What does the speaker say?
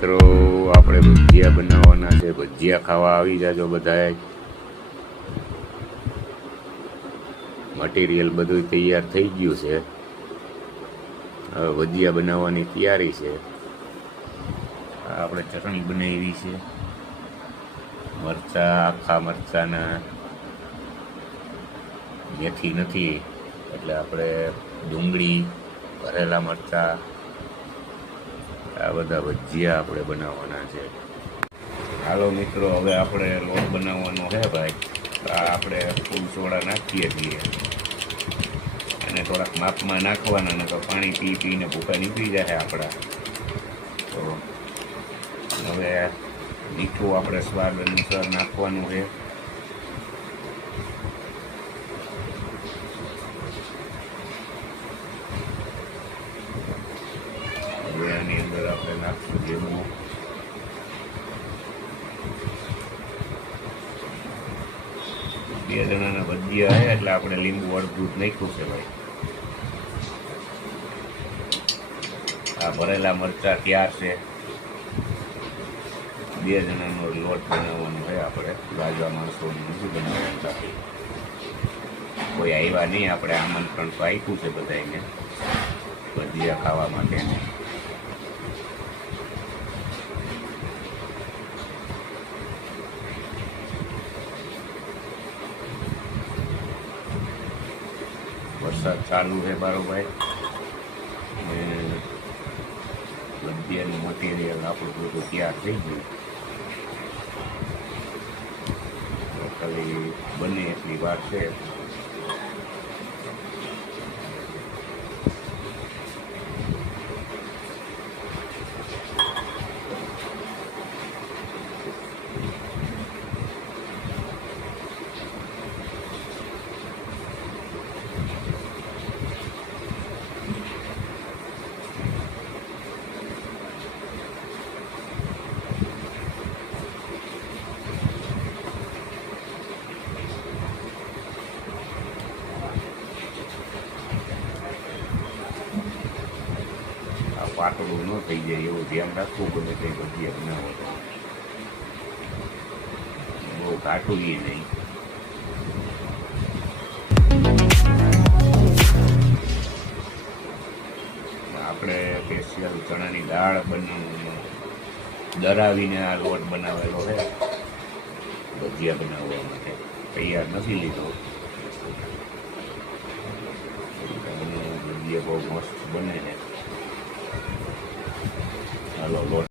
મિત્રો આપણે ભજીયા બનાવવાના છે. ભજીયા ખાવા આવી જાજો બધાય. મટીરિયલ બધું તૈયાર થઈ ગયું છે. હવે ભજીયા બનાવવાની તૈયારી છે. આપણે ચટણી બનાવી છે. મરચાં, આખા મરચાંના, મેથી નથી એટલે આપણે ડુંગળી, ભરેલા મરચાં, આ બધા ભજીયા આપણે બનાવવાના છે. હાલો મિત્રો, હવે આપણે લોટ બનાવવાનો છે ભાઈ. આ આપણે ફૂલ સોડા નાખીએ છીએ અને થોડાક માપમાં નાખવાના, ને તો પાણી પી પીને ભૂકા નીકળી જાય આપણા. તો હવે મીઠું આપણે સ્વાદ અનુસાર નાખવાનું છે. હવે આની અંદર આપણે નાખશું લીંબુ. બે જણાના ભજીયા છે એટલે આપણે લીંબુ અડધું જ નાખ્યું છે ભાઈ. આ ભરેલા મરચાં તૈયાર છે. બે જણાનો લોટ બનાવવાનો છે આપણે. ગાજવા માણસોની નથી બનાવતા. કોઈ આવ્યા નહીં, આપણે આમંત્રણ તો આપ્યું છે બધાને ભજીયા ખાવા માટે. વરસાદ ચાલુ છે બારોબાર. ભજીયાનું મટીરિયલ આપણું બધું તૈયાર થઈ ગયું. ખાલી બને એટલી વાર છે. પાતળું ન થઈ જાય એવું ધ્યાન રાખવું ગમે તે ભજીયા બનાવો તો. બહુ કાઠું નહીં. આપણે સ્પેશિયલ ચણાની દાળ દરાવીને આ લોટ બનાવેલો છે ભજીયા બનાવવા માટે. તૈયાર નથી લીધો. ભજીયા બહુ મસ્ત બને છે. હાલો લોટ